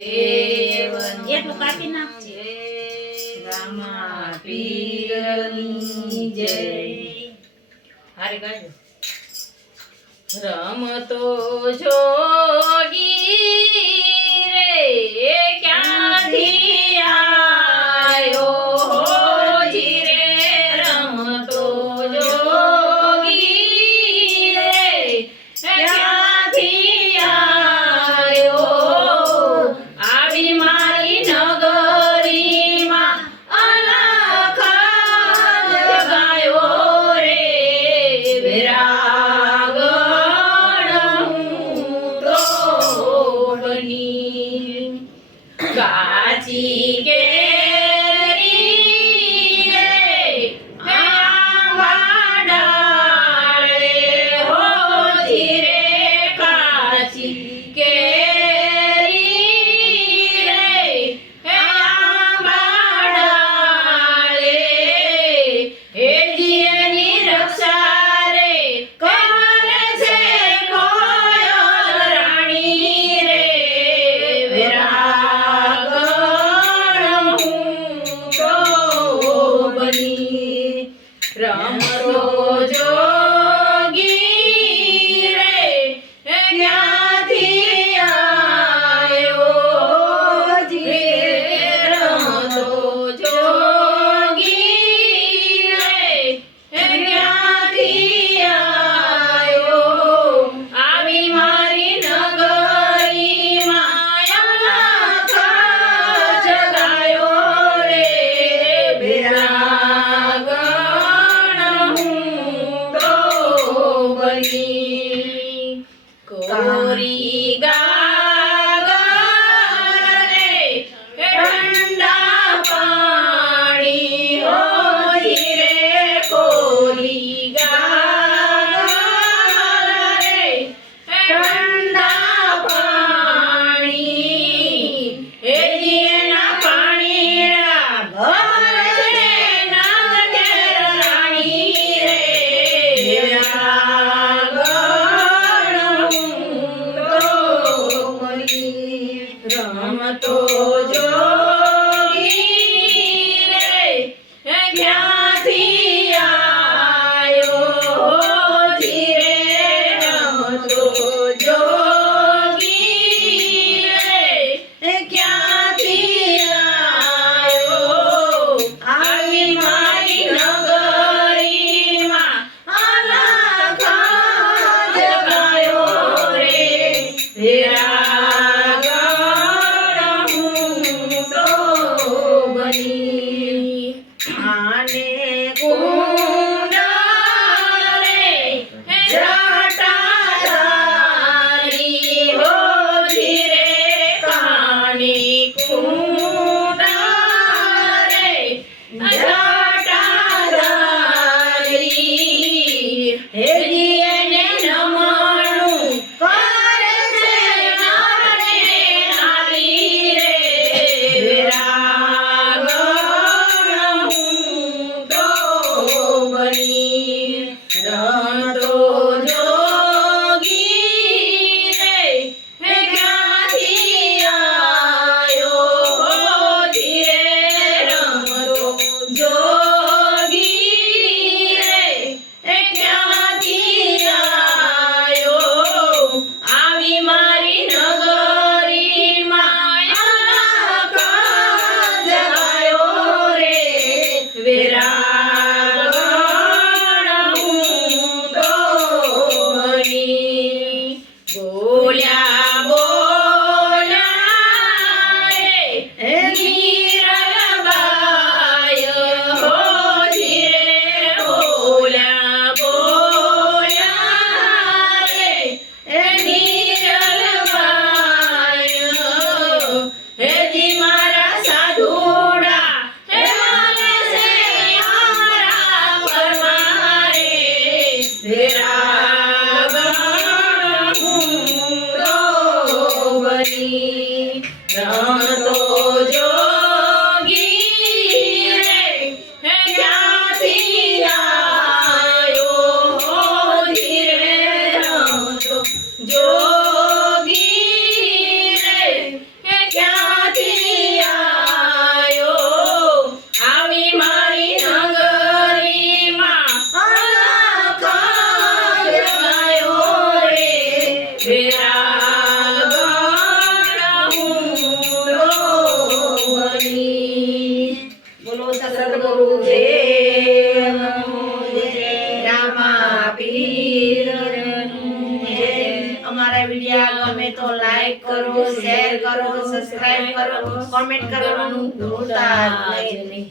એટલું કાપી નાખજે. રામા પીરની જય. હારે ગાજો. રમતો જોગી રે ક્યાંથી આયો હોજી રે. રમતો જોગી રે ક્યાંથી આયો. આવી મારી નગરીમાં અલખ જગાયો રે. વિરાગણ હું તો બની. કાચી કેરી રે આંબા ડાળે હોજી રે. કાચી કેરી રે આંબા ડાળે. હેજીની રક્ષા રે કરે છે કોયલ રાણી રે. વિરાગણ હું તો બની. રમતો જોગી રે ક્યાંથી આયો હોજી રે. રમતો જોગી રે ક્યાંથી આયો. આવી મારી નગરીમાં અલખ જગાયો રે. વિરાગણ હું તો બની. કોરી ગાગર રે ઠંડા પાણી હોજી રે. કોરી ગાગર રે ઠંડા પાણી. એના પાણીના ભરે નાગેર રાણી રે. વિરાગણ હું તો બની. રમતો જોગી રે ક્યાંથી આયો હોજી રે. રમતો જોગી રે ક્યાંથી આયો. આવી મારી નગરીમાં અલખ જગાયો રે. વિરાગણ હું તો બની. આને કુંડળ રે જટાધારી હોજી રે. કાણી કુંડળ રે જટાધારી. હેજી એને નમણું કરે છે નારે નારી રે. વિરાગણ હું તો બની. રમતો જોગી રે ક્યાંથી આયો હોજી રે. રમતો જોગી રે ક્યાંથી આયો. આવી મારી નગરીમાં અલખ જગાયો રે. વિરાગણ હું તો બની. બોલ્યા બોલ્યા રે મીરાબાઈ હોજી રે. બોલ્યા બોલ્યા રે મીરાબાઈ. હેજી મારા સાધુડા હે મને છે અમારા પરમારે. વિરાગણ હું તો બની. રમતો જોગી રે ક્યાંથી આયો હોજી રે. રમતો જોગી રે ક્યાં સદગુરુદેવનું જય. રામાપીરનું જય. અમારા વિડિયા ગમે તો લાઈક કરો, શેર કરો, સબસ્ક્રાઇબ કરો, કોમેન્ટ કરવાનું ભૂલતા જ નહીં.